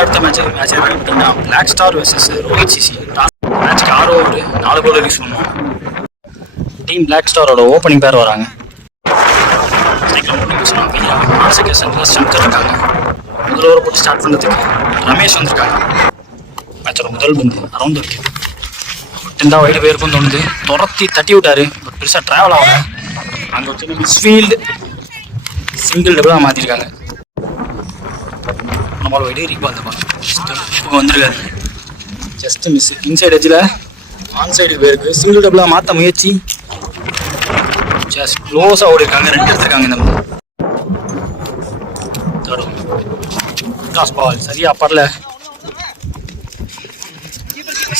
அடுத்த மேட்ச் பார்த்தீங்கன்னா Black Star versus Rohit CC. மேட்ச்க்கு 6 ஓவர் 4 bowler யூஸ் பண்ணுவோம். டீம் பிளாக் ஸ்டாரோட ஓப்பனிங் பேர் வராங்க. சங்கர் இருக்காங்க. முதல் ஓவர் போட்டு ஸ்டார்ட் பண்ணுறதுக்கு ரமேஷ் வந்திருக்காங்க. மேட்சோட முதல் பந்து அரௌண்ட் இருக்கு. இருந்தால் வைடு போயிருக்குன்னு தோணுது. துரத்தி தட்டி விட்டாரு. பட் பெருசாக ட்ராவல் ஆகல. அங்கே வச்சு மிஸ்ஃபீல்டு சிங்கிள் டபுளாக மாற்றிருக்காங்க. நம்மளால் வைடு ரீப் வந்துருப்பாங்க. இப்போ வந்திருக்காரு. Just miss. இன்சைட் எட்ஜில் ஆன் சைடு போயிருக்கு. சிங்கிள் டபுளாக மாற்ற முயற்சி. ஜஸ்ட் க்ளோஸாக ஓடிருக்காங்க. 2 எடுத்துருக்காங்க இந்த மாதிரி. டாஸ் பால் சரியா பரல.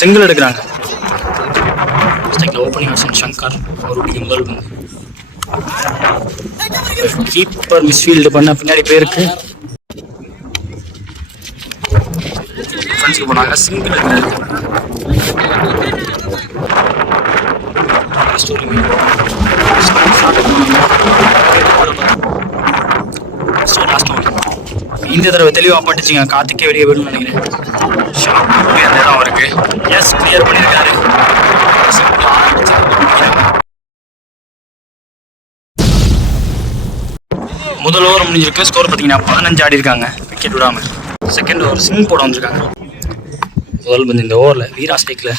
சிங்கிள் எடுக்கிறாங்க. ஓப்பனிங் ஆப்ஷன் சங்கர் ஒரு முதல் பந்து. கீப்பர் மிஸ்ஃபீல்டு பண்ண பின்னாடி பேருக்கு போனாங்க. சிங்கிள் எடுக்கிறாங்க. இந்த தடவை தெளிவாக பட்டுச்சுங்க. காத்துக்கே வெளியே விடணும்னு நினைக்கிறேன். ஷார்ட் அந்த இடம் இருக்கு. எஸ் கிளியர் பண்ணியிருக்காரு. முதல் ஓவர் முடிஞ்சிருக்கு. ஸ்கோர் பார்த்தீங்கன்னா 15 ஆடி இருக்காங்க விக்கெட் விடாமல். செகண்ட் ஓவர் ஸ்விங் போட வந்திருக்காங்க. முதல் பந்து இந்த ஓவரில் வீரா ஸ்டேக்கில்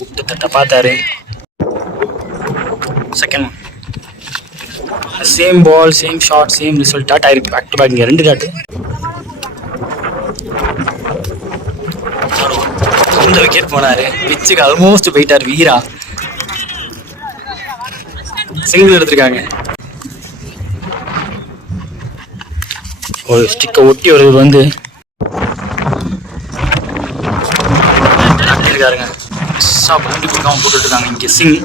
விட்டு தட்ட பார்த்தாரு. Second same ball same shot same result. Dot ஆயிருக்கு. Back to back. இங்கே 2 டாட்டு. இந்த விக்கெட் போனாரு. பிச்சுக்கு ஆல்மோஸ்ட் போயிட்டார் வீரா. சிங்கிள் எடுத்திருக்காங்க. ஒரு ஸ்டிக்கை ஒட்டி ஒரு வந்து இருக்காருங்க. வண்டி கொடுக்காம போட்டுருக்காங்க. இங்கே சிங்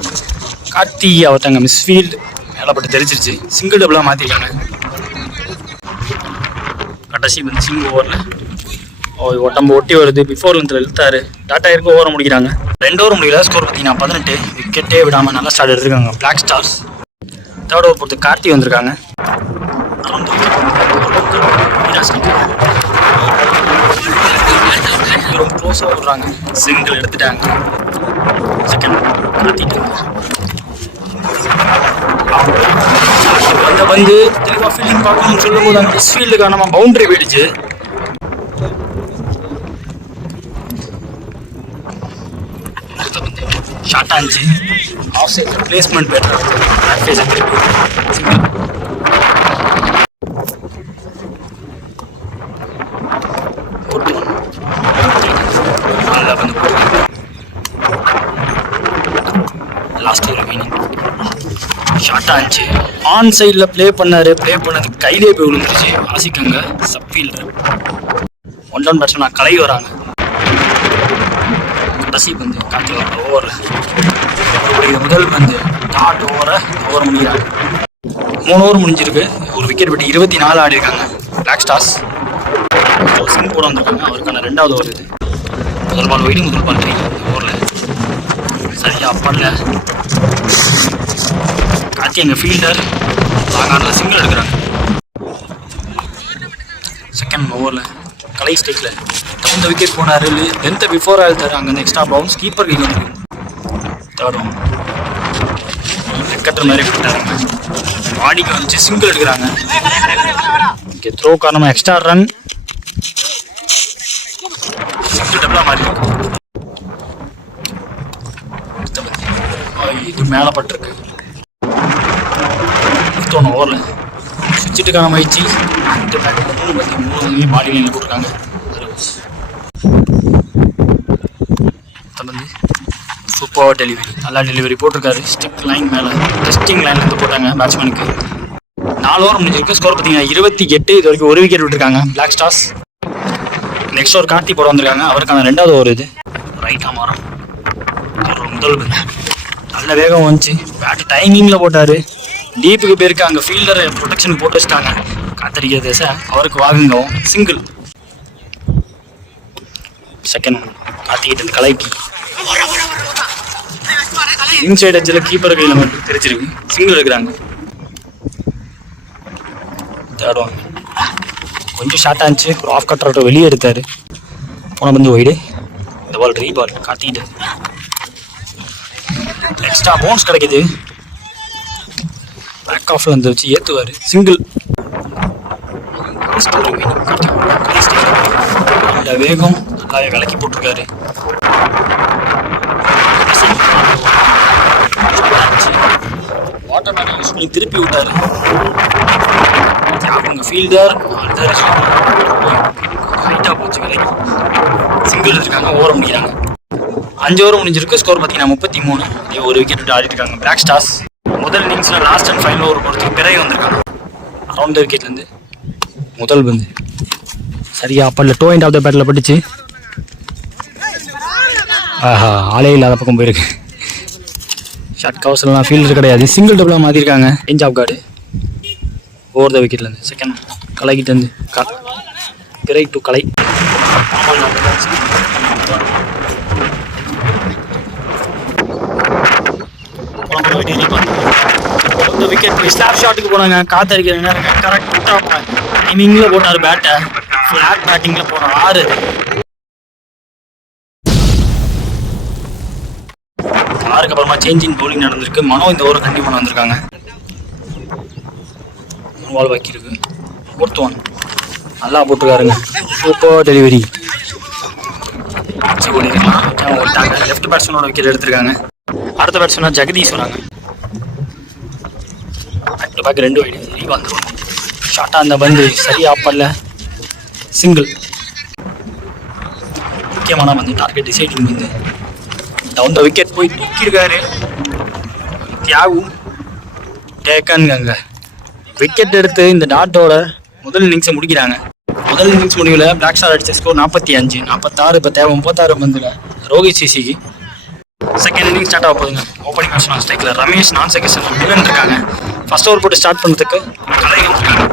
கார்த்தி அவர்த்தாங்க மிஸ்ஃபீல்டு மேலப்பட்டு தெரிச்சிருச்சு. சிங்கிள் டபுளாக மாற்றிருக்காங்க. கடைசி வந்து சிங் ஓவரில் உடம்பு ஒட்டி வருது. பிஃபோர் லென்த்தில் இழுத்தாரு. டாட்டா இருக்கு. ஓவரை முடிக்கிறாங்க. 2 ஓவர் முடியல. ஸ்கோர் பார்த்தீங்கன்னா 18. விக்கெட்டே விடாமல் நல்லா ஸ்டார்ட் எடுத்துருக்காங்க பிளாக் ஸ்டார்ஸ். தேர்ட் ஓவர் பொறுத்து கார்த்தி வந்திருக்காங்க. ரொம்ப க்ளோஸாக விடுறாங்க. சிங்கிள் எடுத்துட்டாங்க. செகண்ட் மாற்றிட்டாங்க. அந்த வந்து தெளிவாக ஃபீல்டிங் பார்க்கணும்னு சொல்லும் போது அந்த மிஸ்ஃபீல்டுக்கான நம்ம பவுண்டரி போயிடுச்சு. ஷார்ட் ஆச்சு. Off side placement better. நல்லா வந்து லாஸ்ட் ஒரு மீனிங் ஷார்ட் ஆச்சு. ஆன் சைடில் ப்ளே பண்ணாரு. ப்ளே பண்ணது கையிலே போய் விழுந்துருச்சு. ஆசிக்கங்க சப்பீல்டர். 1 down பேட்ஸ்மேன் நான் கலை வராங்க. கடைசி பந்து கார்த்தி வர ஓவரில் முதல் பந்து டாட் ஓவர் முடிகிறாங்க. 3 ஓவர் முடிஞ்சிருக்கு. ஒரு விக்கெட் விட்டு 24 ஆடி இருக்காங்க பிளாக் ஸ்டார்ஸ். சிங் போட வந்திருக்காங்க. அவருக்கான 2வது ஓவர் இது. முதல் பால் வெயிட்டிங். முதல் பால் ட்ரை ஓவரில் சரியா பண்ணல. கார்த்தி எங்கள் ஃபீல்டர் லாங்கானில் சிங்கிள் எடுக்கிறாங்க. செகண்ட் ஓவரில் கலை ஸ்டேக்கில் தகுந்த விக்கெட் போனார். லென்த்தை பிஃபோராக எழுத்தார். அங்கே எக்ஸ்ட்ரா பவுன்ஸ் கீப்பர் கைக்கு வந்து தேர்ட் ஓவர் கட்டுற மாதிரி போட்டாருங்க. பாடிக்கு வந்துச்சு. சிங்கிள் எடுக்கிறாங்க. இங்கே த்ரோ காரணமாக எக்ஸ்ட்ரா ரன். சிங்கிள் டபுளாக மாறி இருக்கு. இது மேலே பட்டிருக்கு. 1 ஓவரில் சுவிட்சுக்கான முயற்சி. 3 பாடி லைனில் போட்டிருக்காங்க. Super delivery. நல்லா டெலிவரி போட்டிருக்காரு. ஸ்டிக் லைன் மேலே டெஸ்டிங் லைன்லேருந்து போட்டாங்க பேட்ஸ்மேனுக்கு. 4 ஓவர் முடிஞ்சிருக்கு. ஸ்கோர் பார்த்தீங்கன்னா 28. இது வரைக்கும் 1 விக்கெட் விட்டுருக்காங்க black stars. Next over Karthi போட வந்திருக்காங்க. அவருக்கான 2வது ஓவர் இது. ரைட்டாக மாறும். முதல் நல்ல வேகம் வந்துச்சு. பேட்டு டைமிங்கில் போட்டார். டீப்புக்கு போயிருக்கு. அங்கே ஃபீல்டரை ப்ரொடெக்ஷன் போட்டு வச்சுட்டாங்க. காத்திரிக்கிற தேச அவருக்கு வாங்குங்கவும் சிங்கிள். செகண்ட் கார்த்திகிட்ட கலைக்கு இன்சைட் எட்ஜில் கீப்பர் கையில் மட்டும் தெரிச்சிருக்கு. சிங்கிள் எடுக்கிறாங்க. தேர்ட் ஒன் கொஞ்சம் ஷார்ட்டாக இருந்துச்சு. ஒரு ஆஃப் கட்டர் வெளியே எடுத்தார். போன பந்து ஒய்டு. இந்த பால் ரீபால் காத்திட்டு எக்ஸ்ட்ரா பவுன்ஸ் கிடைக்குது. பேக் ஆஃப்ல இருந்து வச்சு ஏற்றுவார். சிங்கிள். இந்த வேகம் நல்லாவே விலக்கி போட்டிருக்காரு. வாட்டர் மேனை யூஸ் பண்ணி திருப்பி விட்டாரு. அவங்க ஃபீல்டர் ஹைட்டாக போச்சு விலைக்கு. சிங்கிள் எடுத்துருக்காங்க. ஓவர் முடிக்கிறாங்க. 5 ஓவர் முடிஞ்சிருக்கு. ஸ்கோர் பார்த்தீங்கன்னா 33. ஒரு விக்கெட் விட்டு ஆடிட்டு இருக்காங்க பிளாக் ஸ்டார்ஸ். முதல் இன்னிங்ஸில் லாஸ்ட் அண்ட் ஃபைனல் ஓவர் பொறுத்துக்கு பிறகு வந்திருக்காங்க. அரௌண்ட் த விக்கெட்லேருந்து முதல் பந்து சரியா அப்பல்ல டோ எண்ட் ஆஃப் த பேட்டில் பட்டுச்சு. ஆஹா, ஆளே இல்லாத பக்கம் போயிருக்கு. ஷார்ட் கவர்ஸ்லாம் ஃபீல்டர் கிடையாது. சிங்கிள் டபுளாக மாற்றிருக்காங்க. Change of guard over the விக்கெட்லேருந்து செகண்ட் கலைக்கிட்டு வந்து பிறை டு கலை. விக்கெட் போய் ஸ்லாப் ஷாட்டுக்கு போனாங்க. காத்தடிக்கிற நேரம் கரெக்டாக டைமிங்கில் போட்டார் பேட்டை. ஃப்ளாட் பேட்டிங்கில் போகிற 6. அப்புறமா சேஞ்சிங் பவுலிங் நடந்திருக்கு. மனோ இந்த ஓவர் கண்டிப்பாக பண்ண வந்திருக்காங்க. பால் வைக்கிருக்கு. 4th ஒன் நல்லா போட்டுருக்காருங்க. Super delivery. லெஃப்ட் பேட்ஸ்மேனோட விக்கெட் எடுத்திருக்காங்க. அடுத்த பேட்ஸ்மேனாக ஜெகதீஷ் வராங்க. பேக் டு பேக் 2 வைடு வந்துடும். ஷார்ட்டாக அந்த பந்து சரியா பண்ணல. சிங்கிள். முக்கியமான பந்து. டார்கெட் டிசைடிங் பந்து. டவுன் த விக்கெட் போய் தூக்கியிருக்காரு. தியாகு டேக்கன்ங்க. விக்கெட் எடுத்து இந்த டாட்டோட முதல் இன்னிங்ஸை முடிக்கிறாங்க. முதல் இன்னிங்ஸ் முடிவில் பிளாக் ஸ்டார் அடித்த ஸ்கோர் 45. 46 இப்போ தேவை 36 பந்தில் ரோஹித் சிசிக்கு. செகண்ட் இன்னிங் ஸ்டார்ட் ஆக போகுதுங்க. ஓப்பனிங் பேட்ஸ்மேன் ஸ்ட்ரைக்கில் ரமேஷ், நான் செகண்ட் மில்லன் இருக்காங்க. ஃபர்ஸ்ட் ஓவர் போட்டு ஸ்டார்ட் பண்ணுறதுக்கு கலை வந்துருக்காங்க.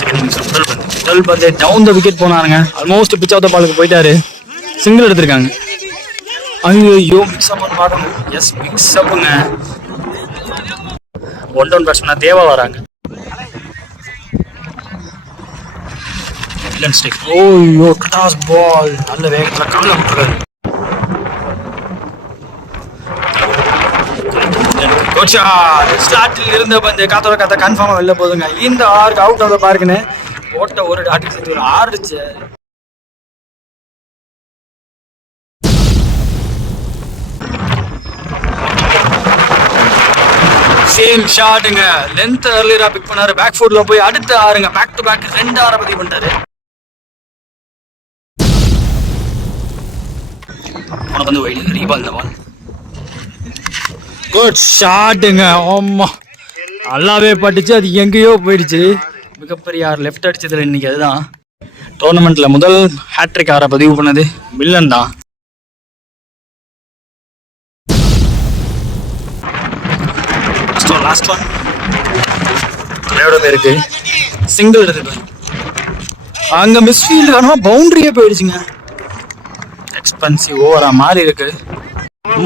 செகண்ட் இன்னிங்ஸ் முதல் பந்து டவுன் த விக்கெட் போனாருங்க. ஆல்மோஸ்ட் பிச் ஆஃப் த பாலுக்கு போயிட்டாரு. சிங்கிள் எடுத்திருக்காங்க. ஐயோ மிக்ஸ் அப் பார்க்கணும். எஸ் மிக்ஸ் அப்புங்க. 1 டவுன் பேட்ஸ்மேனா தேவா வராங்க. ஓய்யோ டாஸ் பால் நல்ல வேகத்தில் காலில் விட்டுறாரு. ஸ்டார்டில் இருந்த பந்து காத்தோட காத்த கன்ஃபார்மாக வெளில போதுங்க. இந்த 6 அவுட் ஆஃப் த பார்க்குன்னு ஓட்ட ஒரு டாட்டுக்கு சேர்த்து ஒரு 6 அடிச்சு. சேம் ஷாட்டுங்க. லென்த் ஏர்லியரா பிக் பண்ணாரு. பேக் ஃபுட்ல போய் அடுத்த 6ங்க. பேக் டு பேக் 2 6 பதிவு பண்ணிட்டாரு. போன பந்து வைடு ரீபால் இந்த பால். குட் ஷாட்டுங்க. ஆமா நல்லாவே பட்டுச்சு. அது எங்கேயோ போயிடுச்சு. மிகப்பெரிய 6 லெஃப்ட் அடிச்சதுல இன்னைக்கு அதுதான். டோர்னமெண்ட்ல முதல் ஹேட்ரிக் 6 பதிவு பண்ணது மில்லன் தான். லாஸ்ட் ஒன் தலையோட பேருக்கு சிங்கிள் எடுத்துப்பாரு. அங்க மிஸ் ஃபீல்டு ஆனா பவுண்டரியே போயிடுச்சுங்க. எக்ஸ்பென்சிவ் ஓவரா மாறி இருக்கு.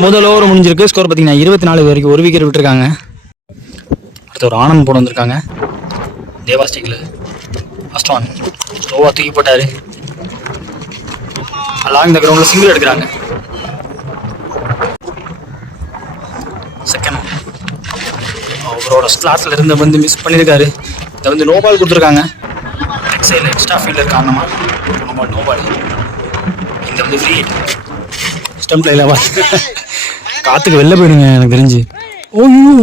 முதல் ஓவர் முடிஞ்சிருக்கு. ஸ்கோர் பார்த்தீங்கன்னா 24 வரைக்கும் ஒரு விக்கெட் விட்டுருக்காங்க. அடுத்து ஒரு ஆனந்த் போட வந்திருக்காங்க. தேவா ஸ்டிக்ல ஃபர்ஸ்ட் ஒன் ஸ்லோவா தூக்கி போட்டாரு. அலாங் இந்த கிரவுண்ட்ல சிங்கிள் எடுக்கிறாங்க. செகண்ட் அவரோட ஸ்லாட்ல இருந்த வந்து மிஸ் பண்ணியிருக்காரு. இதை வந்து நோபால் கொடுத்துருக்காங்க. லெக் சைடில் எக்ஸ்ட்ரா ஃபீல்டர் காரணமாக நோபால். இந்த வந்து ஃப்ரீ ஸ்டம்ப்ல இல்லை காற்றுக்கு வெளில போயிடுங்க எனக்கு தெரிஞ்சு. ஓய்யோ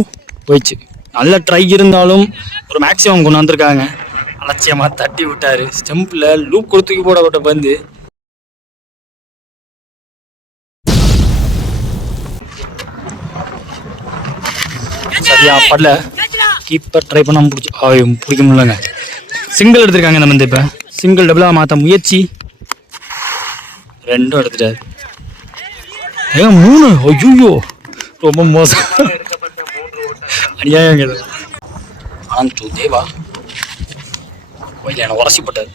போயிடுச்சு. நல்ல ட்ரை இருந்தாலும் ஒரு மேக்ஸிமம் கொண்டு வந்திருக்காங்க. அலட்சியமாக தட்டி விட்டாரு. ஸ்டம்பில் லூப் கொடுத்துக்கி போடப்பட்ட பந்து சரியா படல. கீப்பர் ட்ரை பண்ணாமல் பிடிக்க முடியலங்க. சிங்கிள் எடுத்திருக்காங்க இந்த பந்து. இப்போ சிங்கிள் டபுளாக மாற்ற முயற்சி 2 எடுத்துட்டாரு. ஏங்க 3. ஐயோ ரொம்ப மோசம். அநியாயம் கேது. ஆனந்த் டு தேவா வயலான உரசிப்பட்டார்.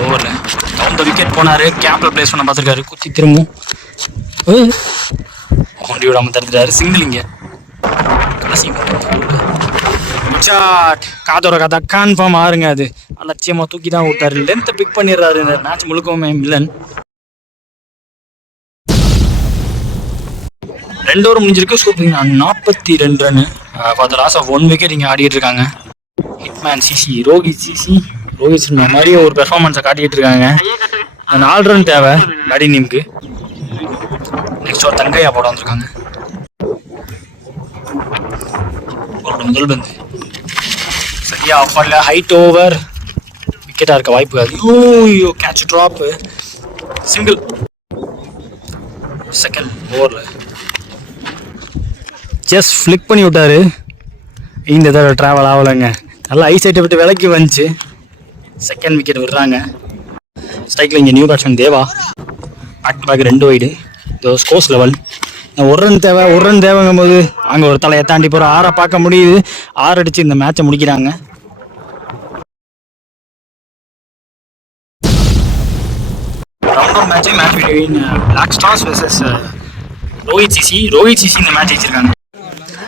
ஓவரில் டவுன் த விக்கெட் போனார். கேப்பில் பிளேஸ் பண்ண பார்த்துருக்காரு. குத்தி திரும்பவும் வண்டி விடாமல் தடுத்துட்டாரு. சிங்கிள் இங்கே கடைசி ஷாட் காதோட கதை கன்ஃபார்ம் ஆறுங்க. அது அலட்சியமாக தூக்கி தான் விட்டாரு. லென்த்தை பிக் பண்ணிடுறாரு இந்த மேட்ச் முழுக்கவுமே மில்லன். 2 ஓவர் முடிஞ்சிருக்கு. Score 42 run for the loss of 1 wicket இங்கே ஆடிட்டு இருக்காங்க. ஹிட்மேன் சிசி ரோஹித் சர்மா மாதிரியே ஒரு பெர்ஃபார்மன்ஸை காட்டிக்கிட்டு இருக்காங்க. 4 ரன் தேவை பேட்டிங் டீமுக்கு. நெக்ஸ்ட் ஒரு தங்கையா போட வந்திருக்காங்க. முதல் பந்து சரியா ஆஃப் பண்ணல. ஹைட் ஓவர் விக்கெட்டாக இருக்க வாய்ப்பு. ஐயோ கேட்ச் ட்ராப் சிங்கிள். செகண்ட் ஓவரில் ஜஸ்ட் ஃப்ளிக் பண்ணி விட்டாரு. இந்த தடவை ட்ராவல் ஆகலைங்க. நல்லா ஐசைட்டை விட்டு விலைக்கு வந்துச்சு. செகண்ட் விக்கெட் விடுறாங்க. ஸ்ட்ரைக்கில் இங்கே new batsman Deva. Back to back 2 wide. இதோ ஸ்கோர்ஸ் லெவல் 1 ரன் தேவைங்கும் போது அங்கே ஒரு தலையை தாண்டி போகிற 6 பார்க்க முடியுது. 6 அடித்து இந்த மேட்சை முடிக்கிறாங்க. Match between Black Stars versus Rohit CC இந்த மேட்ச் ஜெயிச்சிருக்காங்க.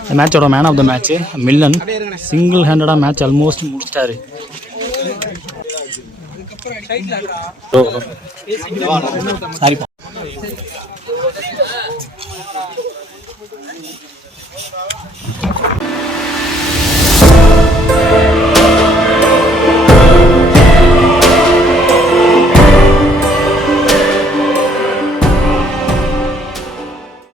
இந்த மேட்சோட man of the match Millan. Single ஹேண்டடாக மேட்ச் ஆல்மோஸ்ட் முடிச்சிட்டாரு. சாரிப்பா